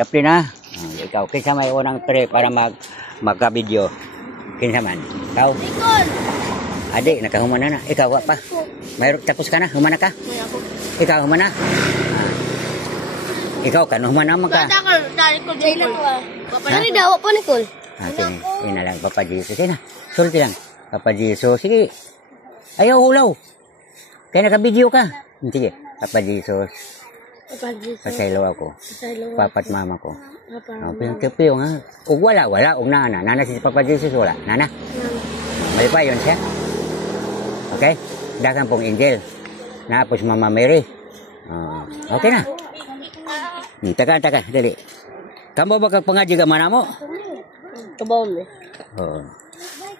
Kapli na. Ikaw, kinsa may unang pre para magka-video. Kinsa man? Ikaw? Adik, nakahumana na. Ikaw, wa pa. Mayroon, tapos ka na? Humana ka? Ikaw, humana? Ikaw ka, humana mo ka? Ano daw po, Nicole? Ina lang, Papa Jesus. Ina, sulti lang. Papa Jesus, sige. Ayaw, hulaw. Kaya naka-video ka. Sige, Papa Jesus. Pasaylo ako. Papat mama ko. Piyong ha. Ug wala. Ug nana. Nana si Papa Jesus wala. Nana. May pa yun siya. Okay? Dakan pong angel. Napos Mama Mary. Okay na. Taka. Dali. Kambo ba kag pangaji ka mana mo? Kabaw me.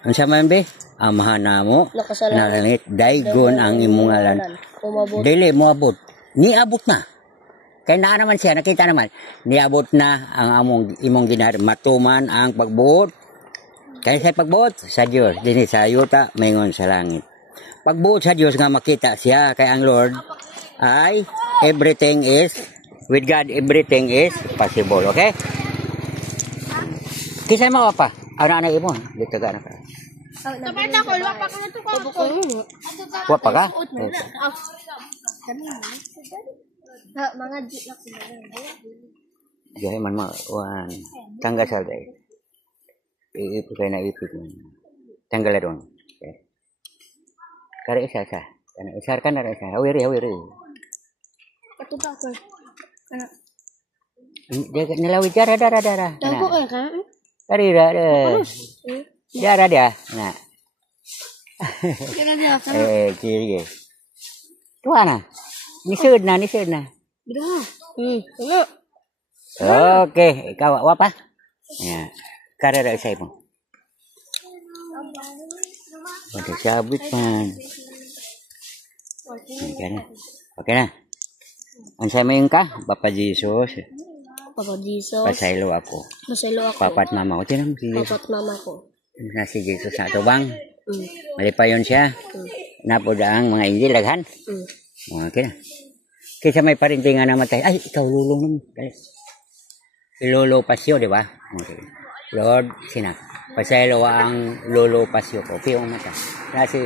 Ang man be? Amahan na mo. Nalangit. Daigon ang imong ngalan. Dili mo abot. Niabot na. Kaya na naman siya, nakita naman, niabot na ang imong ginahari. Matuman ang pagbuot. Kaya sa pagbuot, sa Diyos. Dini sa yuta, mayroon sa langit. Pagbuot sa Diyos nga makita siya, kaya ang Lord ay everything is, with God, everything is possible. Okay? Kisa mo pa? Ano na imo? Dito ka na pa. Wapa ka? Mga jeep na Gahe man mo, wan. Tanggal sa day. Iipit kayo na ipit mo. Tanggal na doon. Okay. Kari isa. Kana isar ka na rin isa. Hawiri. Ito ba ko? Nalawid dara. Dako ka? Kari dara dia. Na. Kira dia ka. Sige. Tuwa na. Nisud na. Okay, ikaw wa pa? Ya. Karera sa mo. Pati sabit man. Okay na. Ansa mayon ka? Papa Jesus. Pasaylo ako. Papat mama ko. Tinam si Jesus. Papat mama ko. Na si Jesus na ito bang? Malipayon siya. Napodaang mga injil laghan. Okay na. Kaysa may parintingan na matay. Ay, ikaw lulong naman. Si Lolo Pasyo, di ba? Okay. Lord, sinak. Pasaylo ang Lolo Pasyo ko. Piyong mata. Na si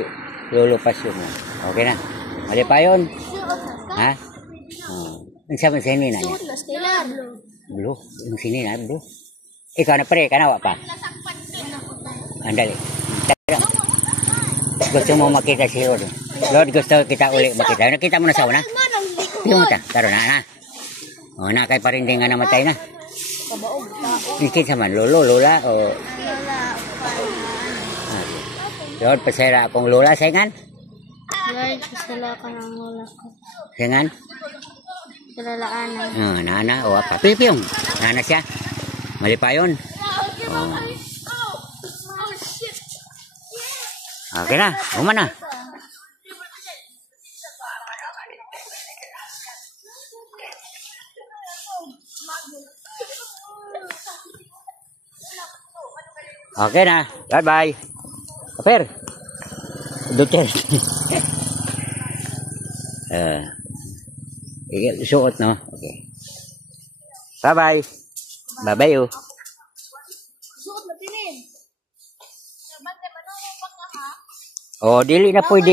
Lolo Pasyo mo. Okay na. Mali pa yun. Ha? Ang sabi sa hinina niya. Blue. Yung sinina, blue. Ikaw na pre, kanawa pa. Andali. Gusto mo makita si Lord. Lord, gusto kita uli makita. Nakita mo na sa una? Yung mata, taro na. Nakay parintingan na matay na. Ikit man, lolo, lola, o... Lord, pasera akong lola, sayangan? Lord, pasala ka ng lola ko. Sayangan? Pasala ana. Nana, o apa? Pipiyong. Nana siya. Mali pa yun. Okay na, umana. Okay na. Bye-bye. Kaper. Duterte. Suot, no? Okay. Bye-bye. Bye-bye, you. Oh, dili na pwede.